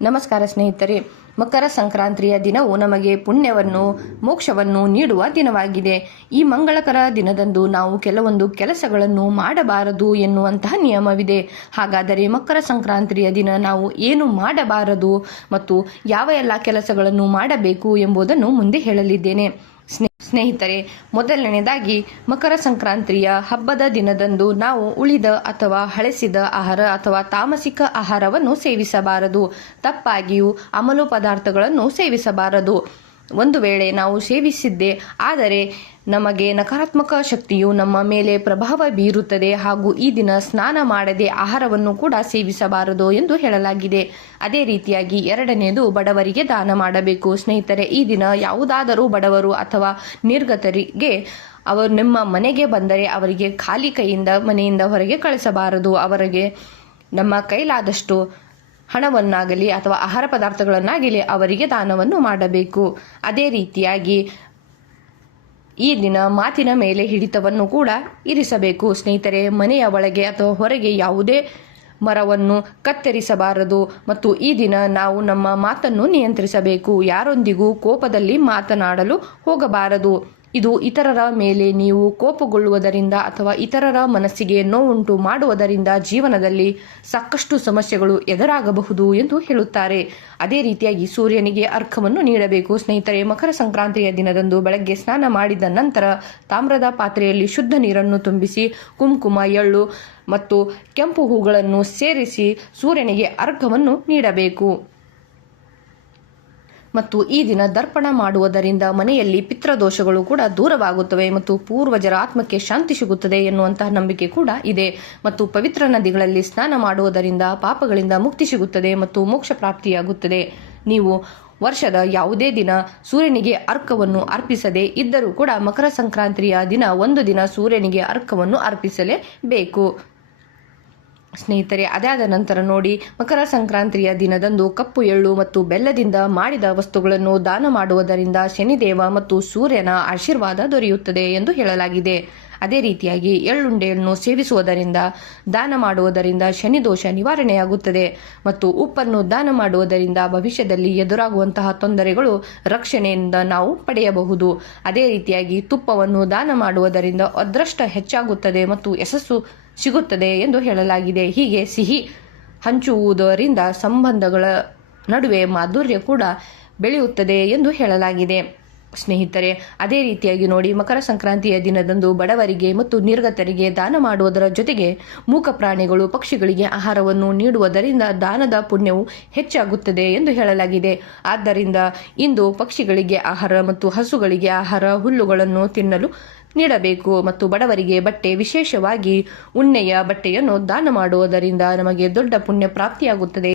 ನಮಸ್ಕಾರ ಸ್ನೇಹಿತರೆ. ಮಕರ ಸಂಕ್ರಾಂತಿಯ ದಿನವು ನಮಗೆ ಪುಣ್ಯವನ್ನು ಮೋಕ್ಷವನ್ನು ನೀಡುವ ದಿನವಾಗಿದೆ. ಈ ಮಂಗಳಕರ ದಿನದಂದು ನಾವು ಕೆಲವೊಂದು ಕೆಲಸಗಳನ್ನು ಮಾಡಬಾರದು ಎನ್ನುವಂತಹ ನಿಯಮವಿದೆ. ಹಾಗಾದರೆ ಮಕರ ಸಂಕ್ರಾಂತಿಯ ದಿನ ನಾವು ಏನು ಮಾಡಬಾರದು ಮತ್ತು ಯಾವ ಎಲ್ಲ ಕೆಲಸಗಳನ್ನು ಮಾಡಬೇಕು ಎಂಬುದನ್ನು ಮುಂದೆ ಹೇಳಲಿದ್ದೇನೆ. ಸ್ನೇಹಿತರೆ, ಮೊದಲನೇದಾಗಿ ಮಕರ ಸಂಕ್ರಾಂತಿಯ ಹಬ್ಬದ ದಿನದಂದು ನಾವು ಉಳಿದ ಅಥವಾ ಹಳೆಸಿದ ಆಹಾರ ಅಥವಾ ತಾಮಸಿಕ ಆಹಾರವನ್ನು ಸೇವಿಸಬಾರದು. ತಪ್ಪಾಗಿಯೂ ಅಮಲು ಪದಾರ್ಥಗಳನ್ನು ಸೇವಿಸಬಾರದು. ಒಂದು ವೇಳೆ ನಾವು ಸೇವಿಸಿದ್ದೇ ಆದರೆ ನಮಗೆ ನಕಾರಾತ್ಮಕ ಶಕ್ತಿಯು ನಮ್ಮ ಮೇಲೆ ಪ್ರಭಾವ ಬೀರುತ್ತದೆ. ಹಾಗೂ ಈ ದಿನ ಸ್ನಾನ ಮಾಡದೆ ಆಹಾರವನ್ನು ಕೂಡ ಸೇವಿಸಬಾರದು ಎಂದು ಹೇಳಲಾಗಿದೆ. ಅದೇ ರೀತಿಯಾಗಿ ಎರಡನೆಯದು ಬಡವರಿಗೆ ದಾನ ಮಾಡಬೇಕು. ಸ್ನೇಹಿತರೆ, ಈ ದಿನ ಯಾವುದಾದರೂ ಬಡವರು ಅಥವಾ ನಿರ್ಗತರಿಗೆ ಅವರು ನಿಮ್ಮ ಮನೆಗೆ ಬಂದರೆ ಅವರಿಗೆ ಖಾಲಿ ಕೈಯಿಂದ ಮನೆಯಿಂದ ಹೊರಗೆ ಕಳಿಸಬಾರದು. ಅವರಿಗೆ ನಮ್ಮ ಕೈಲಾದಷ್ಟು ಹಣವನ್ನಾಗಲಿ ಅಥವಾ ಆಹಾರ ಪದಾರ್ಥಗಳನ್ನಾಗಲಿ ಅವರಿಗೆ ದಾನವನ್ನು ಮಾಡಬೇಕು. ಅದೇ ರೀತಿಯಾಗಿ ಈ ದಿನ ಮಾತಿನ ಮೇಲೆ ಹಿಡಿತವನ್ನು ಕೂಡ ಇರಿಸಬೇಕು. ಸ್ನೇಹಿತರೆ, ಮನೆಯ ಒಳಗೆ ಅಥವಾ ಹೊರಗೆ ಯಾವುದೇ ಮರವನ್ನು ಕತ್ತರಿಸಬಾರದು ಮತ್ತು ಈ ದಿನ ನಾವು ನಮ್ಮ ಮಾತನ್ನು ನಿಯಂತ್ರಿಸಬೇಕು. ಯಾರೊಂದಿಗೂ ಕೋಪದಲ್ಲಿ ಮಾತನಾಡಲು ಹೋಗಬಾರದು. ಇದು ಇತರರ ಮೇಲೆ ನೀವು ಕೋಪಗೊಳ್ಳುವುದರಿಂದ ಅಥವಾ ಇತರರ ಮನಸ್ಸಿಗೆ ನೋವುಂಟು ಮಾಡುವುದರಿಂದ ಜೀವನದಲ್ಲಿ ಸಾಕಷ್ಟು ಸಮಸ್ಯೆಗಳು ಎದುರಾಗಬಹುದು ಎಂದು ಹೇಳುತ್ತಾರೆ. ಅದೇ ರೀತಿಯಾಗಿ ಸೂರ್ಯನಿಗೆ ಅರ್ಘ್ಯವನ್ನು ನೀಡಬೇಕು. ಸ್ನೇಹಿತರೆ, ಮಕರ ಸಂಕ್ರಾಂತಿಯ ದಿನದಂದು ಬೆಳಗ್ಗೆ ಸ್ನಾನ ಮಾಡಿದ ನಂತರ ತಾಮ್ರದ ಪಾತ್ರೆಯಲ್ಲಿ ಶುದ್ಧ ನೀರನ್ನು ತುಂಬಿಸಿ ಕುಂಕುಮ, ಎಳ್ಳು ಮತ್ತು ಕೆಂಪು ಹೂಗಳನ್ನು ಸೇರಿಸಿ ಸೂರ್ಯನಿಗೆ ಅರ್ಘ್ಯವನ್ನು ನೀಡಬೇಕು. ಮತ್ತು ಈ ದಿನ ದರ್ಪಣ ಮಾಡುವುದರಿಂದ ಮನೆಯಲ್ಲಿ ಪಿತೃದೋಷಗಳು ಕೂಡ ದೂರವಾಗುತ್ತವೆ ಮತ್ತು ಪೂರ್ವಜರ ಆತ್ಮಕ್ಕೆ ಶಾಂತಿ ಸಿಗುತ್ತದೆ ಎನ್ನುವಂತಹ ನಂಬಿಕೆ ಕೂಡ ಇದೆ. ಮತ್ತು ಪವಿತ್ರ ನದಿಗಳಲ್ಲಿ ಸ್ನಾನ ಮಾಡುವುದರಿಂದ ಪಾಪಗಳಿಂದ ಮುಕ್ತಿ ಸಿಗುತ್ತದೆ ಮತ್ತು ಮೋಕ್ಷ ಪ್ರಾಪ್ತಿಯಾಗುತ್ತದೆ. ನೀವು ವರ್ಷದ ಯಾವುದೇ ದಿನ ಸೂರ್ಯನಿಗೆ ಅರ್ಘ್ಯವನ್ನು ಅರ್ಪಿಸದೇ ಇದ್ದರೂ ಕೂಡ ಮಕರ ಸಂಕ್ರಾಂತಿಯ ದಿನ ಒಂದು ದಿನ ಸೂರ್ಯನಿಗೆ ಅರ್ಘ್ಯವನ್ನು ಅರ್ಪಿಸಲೇಬೇಕು. ಸ್ನೇಹಿತರೆ, ಅದಾದ ನಂತರ ನೋಡಿ, ಮಕರ ಸಂಕ್ರಾಂತಿಯ ದಿನದಂದು ಕಪ್ಪು ಎಳ್ಳು ಮತ್ತು ಬೆಲ್ಲದಿಂದ ಮಾಡಿದ ವಸ್ತುಗಳನ್ನು ದಾನ ಮಾಡುವುದರಿಂದ ಶನಿದೇವ ಮತ್ತು ಸೂರ್ಯನ ಆಶೀರ್ವಾದ ದೊರೆಯುತ್ತದೆ ಎಂದು ಹೇಳಲಾಗಿದೆ. ಅದೇ ರೀತಿಯಾಗಿ ಎಳ್ಳುಂಡೆಯನ್ನು ಸೇವಿಸುವುದರಿಂದ ದಾನ ಮಾಡುವುದರಿಂದ ಶನಿ ದೋಷ ನಿವಾರಣೆಯಾಗುತ್ತದೆ ಮತ್ತು ಉಪ್ಪನ್ನು ದಾನ ಮಾಡುವುದರಿಂದ ಭವಿಷ್ಯದಲ್ಲಿ ಎದುರಾಗುವಂತಹ ತೊಂದರೆಗಳು ರಕ್ಷಣೆಯಿಂದ ನಾವು ಪಡೆಯಬಹುದು. ಅದೇ ರೀತಿಯಾಗಿ ತುಪ್ಪವನ್ನು ದಾನ ಮಾಡುವುದರಿಂದ ಅದೃಷ್ಟ ಹೆಚ್ಚಾಗುತ್ತದೆ ಮತ್ತು ಯಶಸ್ಸು ಸಿಗುತ್ತದೆ ಎಂದು ಹೇಳಲಾಗಿದೆ. ಹೀಗೆ ಸಿಹಿ ಹಂಚುವುದರಿಂದ ಸಂಬಂಧಗಳ ನಡುವೆ ಮಾಧುರ್ಯ ಕೂಡ ಬೆಳೆಯುತ್ತದೆ ಎಂದು ಹೇಳಲಾಗಿದೆ. ಸ್ನೇಹಿತರೆ, ಅದೇ ರೀತಿಯಾಗಿ ನೋಡಿ, ಮಕರ ಸಂಕ್ರಾಂತಿಯ ದಿನದಂದು ಬಡವರಿಗೆ ಮತ್ತು ನಿರ್ಗತರಿಗೆ ದಾನ ಮಾಡುವುದರ ಜೊತೆಗೆ ಮೂಕ ಪ್ರಾಣಿಗಳು ಪಕ್ಷಿಗಳಿಗೆ ಆಹಾರವನ್ನು ನೀಡುವುದರಿಂದ ದಾನದ ಪುಣ್ಯವು ಹೆಚ್ಚಾಗುತ್ತದೆ ಎಂದು ಹೇಳಲಾಗಿದೆ. ಆದ್ದರಿಂದ ಇಂದು ಪಕ್ಷಿಗಳಿಗೆ ಆಹಾರ ಮತ್ತು ಹಸುಗಳಿಗೆ ಆಹಾರ, ಹುಲ್ಲುಗಳನ್ನು ತಿನ್ನಲು ನೀಡಬೇಕು. ಮತ್ತು ಬಡವರಿಗೆ ಬಟ್ಟೆ, ವಿಶೇಷವಾಗಿ ಉಣ್ಣೆಯ ಬಟ್ಟೆಯನ್ನು ದಾನ ಮಾಡುವುದರಿಂದ ನಮಗೆ ದೊಡ್ಡ ಪುಣ್ಯ ಪ್ರಾಪ್ತಿಯಾಗುತ್ತದೆ.